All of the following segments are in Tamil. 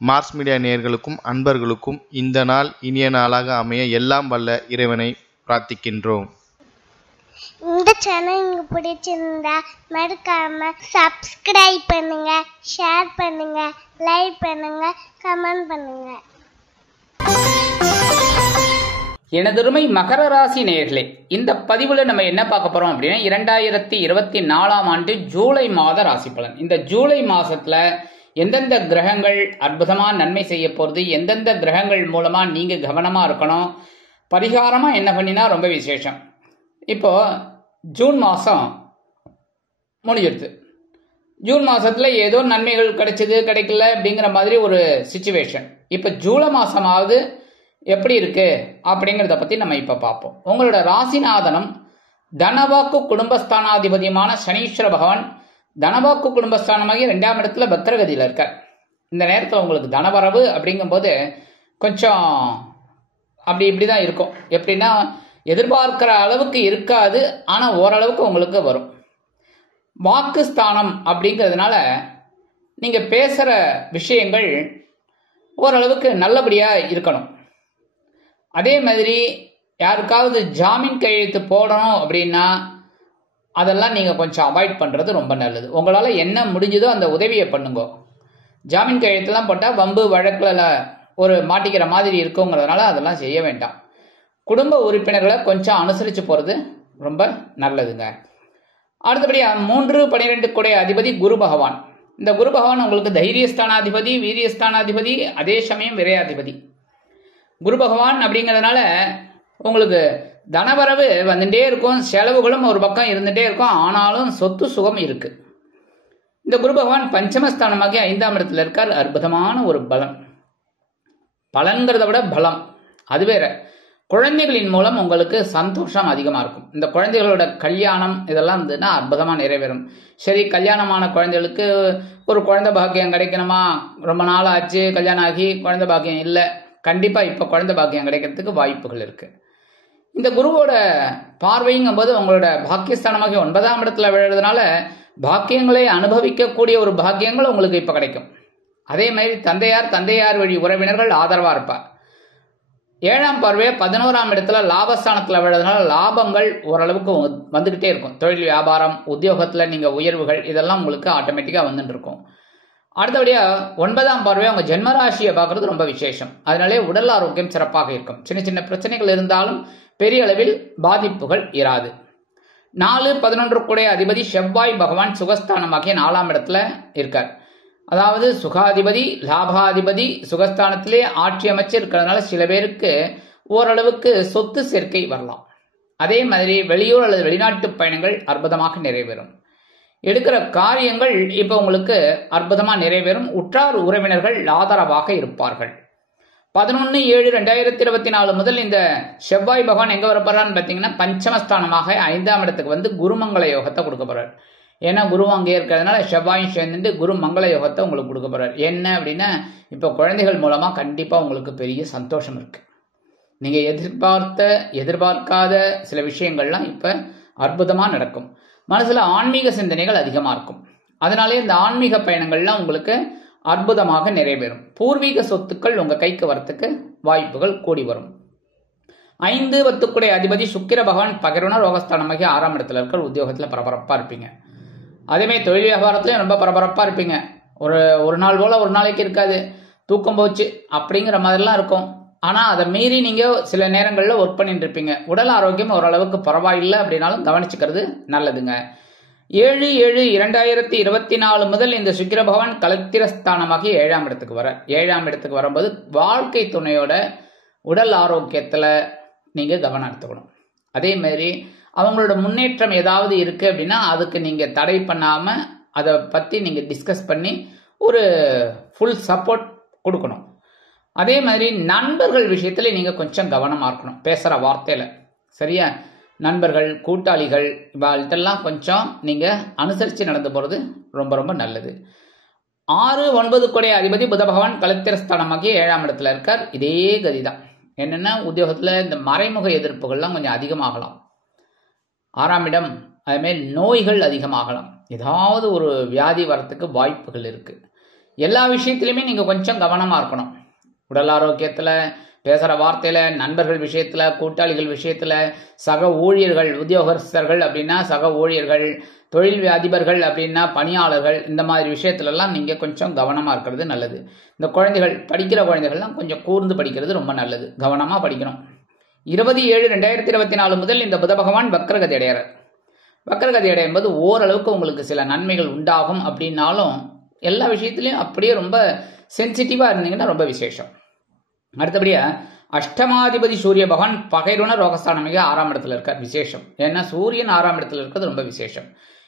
மார்ஸ் மீடியா நேயர்களுக்கும் அன்பர்களுக்கும் இந்த நாள் இனிய நாளாக அமைய எல்லாம் வல்ல இறைவனை பிரார்த்திக்கின்றோம். இந்த சேனல் உங்களுக்கு பிடிச்சிருந்தா மறக்காம சப்ஸ்கிரைப் பண்ணுங்க, ஷேர் பண்ணுங்க, லைக் பண்ணுங்க, கமெண்ட் பண்ணுங்க. எனதருமை மகர ராசி நேயர்களே, இந்த பதிவுல நம்ம என்ன பார்க்க போறோம் அப்படின்னா 2024 ஆண்டு ஜூலை மாத ராசி பலன். இந்த ஜூலை மாசத்துல எந்தெந்த கிரகங்கள் அற்புதமா நன்மை செய்ய போறது, எந்தெந்த கிரகங்கள் மூலமா நீங்க கவனமா இருக்கணும், பரிகாரமா என்ன பண்ணினா ரொம்ப விசேஷம். இப்போ ஜூன் மாசம் முடிஞ்சிருது. ஜூன் மாசத்துல ஏதோ நன்மைகள் கிடைச்சது கிடைக்கல அப்படிங்கிற மாதிரி ஒரு சிச்சுவேஷன். இப்ப ஜூலை மாசமாவது எப்படி இருக்கு அப்படிங்கிறத பத்தி நம்ம இப்ப பார்ப்போம். உங்களோட ராசிநாதனும் தனவாக்கு குடும்பஸ்தானாதிபதியுமான சனீஸ்வர பகவான் தனவாக்கு குடும்பஸ்தானமாகி 2ஆம் இடத்துல பத்திரகதியில இருக்கார். இந்த நேரத்தில் உங்களுக்கு தனவரவு அப்படிங்கும் போது கொஞ்சம் அப்படி இப்படிதான் இருக்கும். எப்படின்னா எதிர்பார்க்கிற அளவுக்கு இருக்காது, ஆனா ஓரளவுக்கு உங்களுக்கு வரும். வாக்குஸ்தானம் அப்படிங்கிறதுனால நீங்க பேசுற விஷயங்கள் ஓரளவுக்கு நல்லபடியா இருக்கணும். அதே மாதிரி யாருக்காவது ஜாமீன் கையெழுத்து போடணும் அப்படின்னா அதெல்லாம் நீங்க கொஞ்சம் அவாய்ட் பண்றது ரொம்ப நல்லது. உங்களால என்ன முடிஞ்சதோ அந்த உதவியை பண்ணுங்க. ஜாமீன் கையெழுத்துலாம் போட்டா வம்பு வழக்குல ஒரு மாட்டிக்கிற மாதிரி இருக்குங்கிறதுனால அதெல்லாம் செய்ய வேண்டாம். குடும்ப உறுப்பினர்களை கொஞ்சம் அனுசரிச்சு போறது ரொம்ப நல்லதுங்க. அடுத்தபடியா 3-12 கூடிய அதிபதி குரு பகவான். இந்த குரு பகவான் உங்களுக்கு தைரியஸ்தானாதிபதி, வீரியஸ்தானாதிபதி, அதே சமயம் விரையாதிபதி. குரு பகவான் அப்படிங்கிறதுனால உங்களுக்கு தனவரவு வந்துட்டே இருக்கும், செலவுகளும் ஒரு பக்கம் இருந்துட்டே இருக்கும், ஆனாலும் சொத்து சுகம் இருக்கு. இந்த குரு பகவான் பஞ்சமஸ்தானமாகி 5ஆம் இடத்துல இருக்கார். அற்புதமான ஒரு பலன். பலன்கிறத விட பலம் அது வேற. குழந்தைகளின் மூலம் உங்களுக்கு சந்தோஷம் அதிகமாக இருக்கும். இந்த குழந்தைகளோட கல்யாணம் இதெல்லாம் இருந்ததுன்னா அற்புதமாக நிறைவேறும். சரி, கல்யாணமான குழந்தைகளுக்கு ஒரு குழந்தை பாக்கியம் கிடைக்கணுமா, ரொம்ப நாள் ஆச்சு கல்யாணம் ஆகி குழந்தை பாக்கியம் இல்லை, கண்டிப்பாக இப்போ குழந்தை பாக்கியம் கிடைக்கிறதுக்கு வாய்ப்புகள் இருக்கு. இந்த குருவோட பார்வைங்கும் போது உங்களோட பாக்கியஸ்தானமாகி 9ஆம் இடத்துல விழுறதுனால பாக்கியங்களை அனுபவிக்கக்கூடிய ஒரு பாக்கியங்கள் உங்களுக்கு இப்போ கிடைக்கும். அதே மாதிரி தந்தையார் வழி உறவினர்கள் ஆதரவா இருப்பார். 7ஆம் பார்வை 11ஆம் இடத்துல லாபஸ்தானத்துல விழுறதுனால லாபங்கள் ஓரளவுக்கு வந்துகிட்டே இருக்கும். தொழில் வியாபாரம் உத்தியோகத்துல நீங்க உயர்வுகள் இதெல்லாம் உங்களுக்கு ஆட்டோமேட்டிக்கா வந்துட்டு இருக்கும். அடுத்தபடியா 9ஆம் பார்வை உங்க ஜென்மராசியை பார்க்கறது ரொம்ப விசேஷம். அதனாலே உடல் ஆரோக்கியம் சிறப்பாக இருக்கும். சின்ன சின்ன பிரச்சனைகள் இருந்தாலும் பெரிய அளவில் பாதிப்புகள் இராது. 4-11 கூடிய அதிபதி செவ்வாய் பகவான் சுகஸ்தானமாகிய 4ஆம் இடத்துல இருக்கார். அதாவது சுகாதிபதி, லாபாதிபதி சுகஸ்தானத்திலே ஆட்சி அமைச்சு இருக்கிறதுனால சில பேருக்கு ஓரளவுக்கு சொத்து சேர்க்கை வரலாம். அதே மாதிரி வெளியூர் அல்லது வெளிநாட்டு பயணங்கள் அற்புதமாக நிறைவேறும். எடுக்கிற காரியங்கள் இப்ப உங்களுக்கு அற்புதமா நிறைவேறும். உற்றார் உறவினர்கள் ஆதரவாக இருப்பார்கள். 11/7/2024 முதல் இந்த செவ்வாய் பகவான் எங்க வரப்போறான்னு பாத்தீங்கன்னா பஞ்சமஸ்தானமாக 5ஆம் இடத்துக்கு வந்து குருமங்கள யோகத்தை கொடுக்க போறார். ஏன்னா குரு அங்கே இருக்கிறதுனால செவ்வாயும் சேர்ந்துட்டு குரு மங்கள யோகத்தை உங்களுக்கு கொடுக்க போறார். என்ன அப்படின்னா இப்ப குழந்தைகள் மூலமா கண்டிப்பா உங்களுக்கு பெரிய சந்தோஷம் இருக்கு. நீங்க எதிர்பார்க்காத சில விஷயங்கள்லாம் இப்ப அற்புதமா நடக்கும். மனசுல ஆன்மீக சிந்தனைகள் அதிகமா இருக்கும். அதனாலே இந்த ஆன்மீக பயணங்கள்லாம் உங்களுக்கு அற்புதமாக நிறைவேறும். பூர்வீக சொத்துக்கள் உங்க கைக்கு வரத்துக்கு வாய்ப்புகள் கூடி வரும். 5-10 கூடிய அதிபதி சுக்கிர பகவான் பகிர்வன ரோகஸ்தானமாகி 6ஆம் இடத்துல இருக்கிற உத்தியோகத்துல பரபரப்பா இருப்பீங்க. அதேமாதிரி தொழில் வியாபாரத்திலையும் ரொம்ப பரபரப்பா இருப்பீங்க. ஒரு நாள் போல ஒரு நாளைக்கு இருக்காது, தூக்கம் போச்சு அப்படிங்கிற மாதிரிலாம் இருக்கும். ஆனா அதை மீறி நீங்க சில நேரங்கள்ல ஒர்க் பண்ணிட்டு இருப்பீங்க. உடல் ஆரோக்கியம் ஓரளவுக்கு பரவாயில்லை அப்படின்னாலும் கவனிச்சுக்கிறது நல்லதுங்க. 7/7/2024 முதல் இந்த சுக்கிர பகவான் கலத்திரஸ்தானமாகி 7ஆம் இடத்துக்கு வர 7ஆம் இடத்துக்கு வரும்போது வாழ்க்கை துணையோட உடல் ஆரோக்கியத்துல நீங்க கவனம் எடுத்துக்கணும். அதே மாதிரி அவங்களோட முன்னேற்றம் ஏதாவது இருக்கு அப்படின்னா அதுக்கு நீங்க தடை பண்ணாம அதை பத்தி நீங்க டிஸ்கஸ் பண்ணி ஒரு ஃபுல் சப்போர்ட் கொடுக்கணும். அதே மாதிரி நண்பர்கள் விஷயத்துல நீங்க கொஞ்சம் கவனமா இருக்கணும் பேசுற வார்த்தையில. சரியா? நண்பர்கள், கூட்டாளிகள் இதெல்லாம் கொஞ்சம் நீங்க அனுசரித்து நடந்து போறது ரொம்ப ரொம்ப நல்லது. 6-9 கூடிய அதிபதி புத பகவான் கலத்திரஸ்தானமாகி 7ஆம் இடத்துல இருக்கார். இதே கதிதான். என்னன்னா உத்தியோகத்துல இந்த மறைமுக எதிர்ப்புகள்லாம் கொஞ்சம் அதிகமாகலாம். 6ஆம் இடம். அதே மாதிரி நோய்கள் அதிகமாகலாம். ஏதாவது ஒரு வியாதி வரத்துக்கு வாய்ப்புகள் இருக்கு. எல்லா விஷயத்திலுமே நீங்க கொஞ்சம் கவனமா இருக்கணும். உடல் ஆரோக்கியத்துல, பேசுற வார்த்தையில, நண்பர்கள் விஷயத்துல, கூட்டாளிகள் விஷயத்துல, சக ஊழியர்கள், உத்தியோகஸ்தர்கள் அப்படின்னா சக ஊழியர்கள், தொழில் அதிபர்கள் அப்படின்னா பணியாளர்கள், இந்த மாதிரி விஷயத்துல எல்லாம் நீங்க கொஞ்சம் கவனமா இருக்கிறது நல்லது. இந்த குழந்தைகள், படிக்கிற குழந்தைகள்லாம் கொஞ்சம் கூர்ந்து படிக்கிறது ரொம்ப நல்லது, கவனமா படிக்கணும். 20/7/2024 முதல் இந்த புத பகவான் வக்ரகதி அடைகிறார். வக்ரகதி அடையும் போது ஓரளவுக்கு உங்களுக்கு சில நன்மைகள் உண்டாகும். அப்படின்னாலும் எல்லா விஷயத்திலையும் அப்படியே ரொம்ப சென்சிட்டிவா இருந்தீங்கன்னா ரொம்ப விசேஷம். அடுத்தபடியா அஷ்டமாதிபதி சூரிய பகவான் பகைருண ரோகஸ்தானமாக 6ஆம் இடத்துல இருக்கார். விசேஷம். ஏன்னா சூரியன் 6ஆம் இடத்துல இருக்கிறது ரொம்ப விசேஷம்.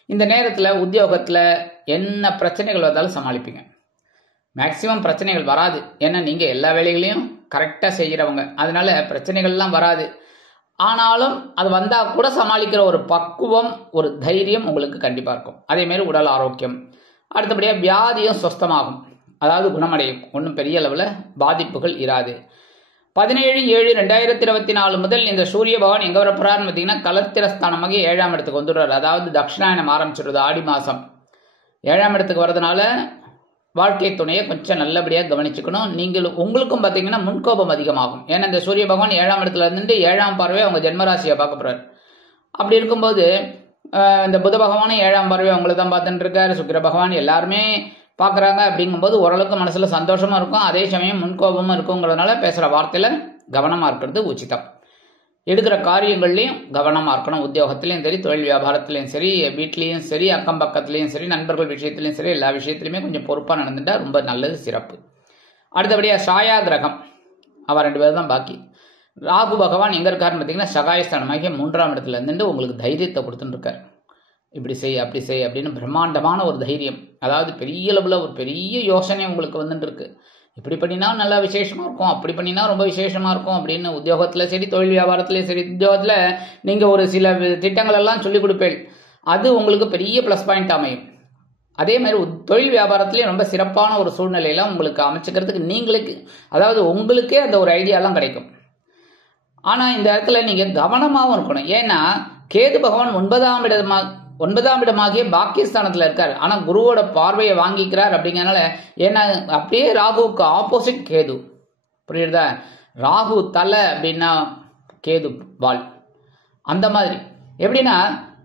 இந்த நேரத்துல உத்தியோகத்துல என்ன பிரச்சனைகள் வந்தாலும் சமாளிப்பீங்க. மேக்சிமம் பிரச்சனைகள் வராது. ஏன்னா நீங்க எல்லா வேலைகளையும் கரெக்டா செய்யறவங்க, அதனால பிரச்சனைகள்லாம் வராது. ஆனாலும் அது வந்தா கூட சமாளிக்கிற ஒரு பக்குவம், ஒரு தைரியம் உங்களுக்கு கண்டிப்பா இருக்கும். அதே மாதிரி உடல் ஆரோக்கியம், அடுத்தபடியா வியாதியும் சுஸ்தமாகும், அதாவது குணமடையும். ஒன்றும் பெரிய அளவில் பாதிப்புகள் இராது. 17/7/2024 முதல் இந்த சூரிய பகவான் எங்க வரப்போறாருன்னு பார்த்தீங்கன்னா கலத்திரஸ்தானமாக 7ஆம் இடத்துக்கு வந்துடுறாரு. அதாவது தட்சிணாயனம் ஆரம்பிச்சிடுறது. ஆடி மாசம் 7ஆம் இடத்துக்கு வர்றதுனால வாழ்க்கை துணையை கொஞ்சம் நல்லபடியாக கவனிச்சுக்கணும். நீங்கள் உங்களுக்கும் பார்த்தீங்கன்னா முன்கோபம் அதிகமாகும். ஏன்னா இந்த சூரிய பகவான் 7ஆம் இடத்துல இருந்துட்டு 7ஆம் பார்வை அவங்க ஜென்மராசியை பார்க்க போறாரு. அப்படி இருக்கும்போது இந்த புத பகவானும் 7ஆம் பார்வை அவங்கள தான் பார்த்துட்டு இருக்காரு. சுக்கிர பகவான் எல்லாருமே பார்க்குறாங்க. அப்படிங்கும்போது ஓரளவுக்கு மனசுல சந்தோஷமா இருக்கும், அதே சமயம் முன்கோபமும் இருக்குங்கிறதுனால பேசுற வார்த்தையில கவனமா இருக்கிறது உச்சிதம். எடுக்கிற காரியங்கள்லையும் கவனமா இருக்கணும். உத்தியோகத்திலையும் சரி, தொழில் வியாபாரத்திலையும் சரி, வீட்லேயும் சரி, அக்கம் பக்கத்துலையும் சரி, நண்பர்கள் விஷயத்திலையும் சரி, எல்லா விஷயத்திலையுமே கொஞ்சம் பொறுப்பா நடந்துட்டா ரொம்ப நல்லது, சிறப்பு. அடுத்தபடியா சாயா கிரகம், அவன் 2 பேர் தான் பாக்கி. ராகு பகவான் எங்க இருக்காருன்னு பார்த்தீங்கன்னா சகாயஸ்தானமாகிய 3ஆம் இடத்துல இருந்துட்டு உங்களுக்கு தைரியத்தை கொடுத்துட்டு இருக்காரு. இப்படி செய், அப்படி செய் அப்படின்னு பிரம்மாண்டமான ஒரு தைரியம், அதாவது பெரிய அளவுல ஒரு பெரிய யோசனை உங்களுக்கு வந்துட்டு இருக்கு. இப்படி பண்ணினா நல்லா விசேஷமா இருக்கும், அப்படி பண்ணினா ரொம்ப விசேஷமா இருக்கும் அப்படின்னு உத்தியோகத்துல சரி, தொழில் வியாபாரத்திலேயும் சரி. உத்தியோகத்துல நீங்க ஒரு சில திட்டங்கள் எல்லாம் சொல்லிக் கொடுப்பேன், அது உங்களுக்கு பெரிய பிளஸ் பாயிண்ட் அமையும். அதே மாதிரி தொழில் வியாபாரத்திலேயும் ரொம்ப சிறப்பான ஒரு சூழ்நிலையெல்லாம் உங்களுக்கு அமைச்சுக்கிறதுக்கு நீங்களுக்கு, அதாவது உங்களுக்கே அந்த ஒரு ஐடியாலாம் கிடைக்கும். ஆனா இந்த இடத்துல நீங்க கவனமாகவும் இருக்கணும். ஏன்னா கேது பகவான் 9ஆம் இடமாகிய பாக்கியஸ்தானத்துல இருக்காரு. ஆனா குருவோட பார்வையை வாங்கிக்கிறார். அப்படிங்கறதுனால ஏன்னா அப்படியே ராகுவுக்கு ஆப்போசிட் கேது, புரியுதா? ராகு தலை அப்படின்னா கேது வால், அந்த மாதிரி. எப்படின்னா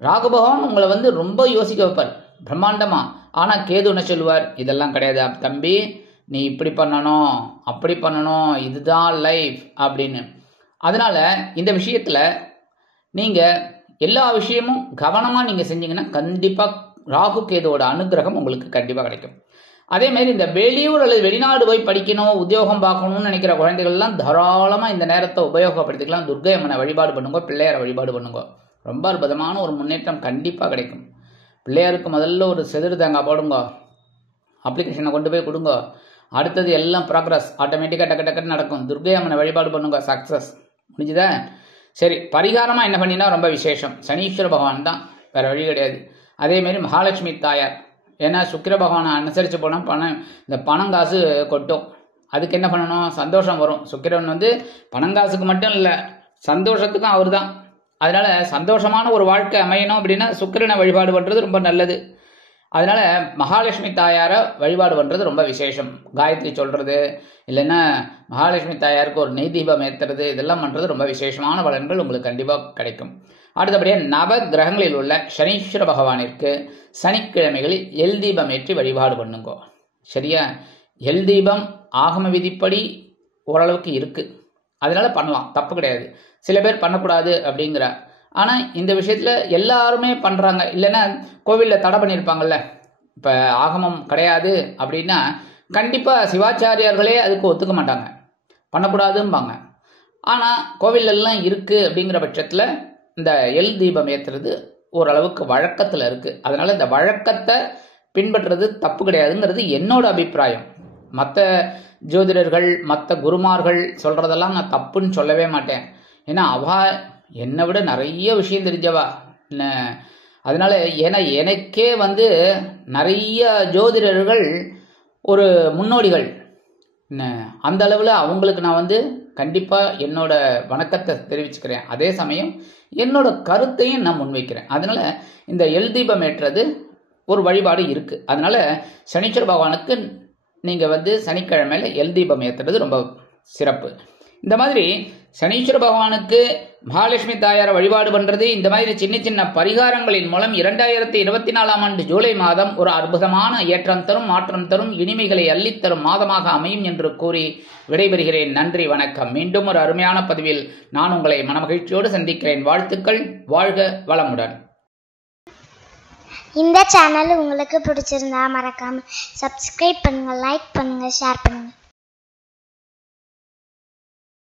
ராகு பகவான் உங்களை ரொம்ப யோசிக்க வைப்பார் பிரம்மாண்டமா. ஆனா கேது என்ன சொல்லுவார், இதெல்லாம் கிடையாது தம்பி, நீ இப்படி பண்ணணும், அப்படி பண்ணணும், இதுதான் லைஃப் அப்படின்னு. அதனால இந்த விஷயத்துல நீங்க எல்லா விஷயமும் கவனமா நீங்க செஞ்சீங்கன்னா கண்டிப்பா ராகு கேதுவோட அனுகிரகம் உங்களுக்கு கண்டிப்பா கிடைக்கும். அதே மாதிரி இந்த வெளியூர் அல்லது வெளிநாடு போய் படிக்கணும், உத்தியோகம் பார்க்கணும்னு நினைக்கிற குழந்தைகள் எல்லாம் தாராளமா இந்த நேரத்தை உபயோகப்படுத்திக்கலாம். துர்க்கை அம்மனை வழிபாடு பண்ணுங்க, பிள்ளையாரை வழிபாடு பண்ணுங்க, ரொம்ப அற்புதமான ஒரு முன்னேற்றம் கண்டிப்பா கிடைக்கும். பிள்ளையாருக்கு முதல்ல ஒரு செதிர் தேங்காய் போடுங்க, அப்ளிகேஷனை கொண்டு போய் கொடுங்க, அடுத்தது எல்லாம் ப்ராக்ரஸ் ஆட்டோமேட்டிக்கா டக்கு டக்குன்னு நடக்கும். துர்க்கை அம்மனை வழிபாடு பண்ணுங்க, சக்சஸ். முடிஞ்சுதா? சரி, பரிகாரமா என்ன பண்ணினா ரொம்ப விசேஷம், சனீஸ்வர பகவான் தான், வேற வழி கிடையாது. அதே மாதிரி மகாலட்சுமி தாயார், ஏன்னா சுக்கிர பகவானை அனுசரிச்சு போனா இந்த பணம் காசு கொட்டும். அதுக்கு என்ன பண்ணணும், சந்தோஷம் வரும். சுக்கிரன் பணங்காசுக்கு மட்டும் இல்லை, சந்தோஷத்துக்கும் அவர் தான். அதனால சந்தோஷமான ஒரு வாழ்க்கை அமையணும் அப்படின்னா சுக்கிரனை வழிபாடு பண்றது ரொம்ப நல்லது. அதனால மகாலட்சுமி தாயாரை வழிபாடு பண்றது ரொம்ப விசேஷம். காயத்ரி சொல்றது, இல்லைன்னா மகாலட்சுமி தாயாருக்கு ஒரு நெய் தீபம் ஏற்றுறது, இதெல்லாம் பண்றது ரொம்ப விசேஷமான பலன்கள் உங்களுக்கு கண்டிப்பா கிடைக்கும். அடுத்தபடியாக நவ கிரகங்களில் உள்ள சனீஸ்வர பகவானிற்கு சனிக்கிழமைகளில் எல் தீபம் ஏற்றி வழிபாடு பண்ணுங்க. சரியா? எல் தீபம் ஆகம விதிப்படி ஓரளவுக்கு இருக்கு, அதனால பண்ணலாம், தப்பு கிடையாது. சில பேர் பண்ணக்கூடாது அப்படிங்கிற, ஆனா இந்த விஷயத்துல எல்லாருமே பண்றாங்க. இல்லைன்னா கோவில்ல தடை பண்ணியிருப்பாங்கல்ல, இப்ப ஆகமம் கிடையாது அப்படின்னா கண்டிப்பா சிவாச்சாரியார்களே அதுக்கு ஒத்துக்க மாட்டாங்க, பண்ணக்கூடாதும்பாங்க. ஆனா கோவில் எல்லாம் இருக்கு அப்படிங்கிற பட்சத்துல இந்த எல் தீபம் ஏத்துறது ஓரளவுக்கு வழக்கத்துல இருக்கு. அதனால இந்த வழக்கத்தை பின்பற்றுறது தப்பு கிடையாதுங்கிறது என்னோட அபிப்பிராயம். மற்ற ஜோதிடர்கள், மற்ற குருமார்கள் சொல்றதெல்லாம் நான் தப்புன்னு சொல்லவே மாட்டேன். ஏன்னா அவ என்னை விட நிறைய விஷயம் தெரிஞ்சவா. அதனால எனக்கே நிறைய ஜோதிடர்கள் ஒரு முன்னோடிகள். அந்த அளவில் அவங்களுக்கு நான் கண்டிப்பா என்னோட வணக்கத்தை தெரிவிச்சுக்கிறேன். அதே சமயம் என்னோட கருத்தையும் நான் முன்வைக்கிறேன். அதனால இந்த எல் தீபம் ஏற்றது ஒரு வழிபாடு இருக்கு. அதனால சனீஸ்வர பகவானுக்கு நீங்கள் சனிக்கிழமையில் எல் தீபம் ஏற்றுறது ரொம்ப சிறப்பு. இந்த மாதிரி சனீஸ்வர பகவானுக்கு மகாலட்சுமி தாயாரை வழிபாடு பண்ணுறது, இந்த மாதிரி சின்ன சின்ன பரிகாரங்களின் மூலம் 2024ஆம் ஆண்டு ஜூலை மாதம் ஒரு அற்புதமான ஏற்றம் தரும், மாற்றம் தரும், இனிமைகளை அள்ளித்தரும் மாதமாக அமையும் என்று கூறி விடைபெறுகிறேன். நன்றி, வணக்கம். மீண்டும் ஒரு அருமையான பதிவில் நான் உங்களை மனமகிழ்ச்சியோடு சந்திக்கிறேன். வாழ்த்துக்கள். வாழ்க வளமுடன். இந்த சேனல் உங்களுக்கு பிடிச்சிருந்தா மறக்காம சப்ஸ்கிரைப் பண்ணுங்க, லைக் பண்ணுங்க, ஷேர் பண்ணுங்க.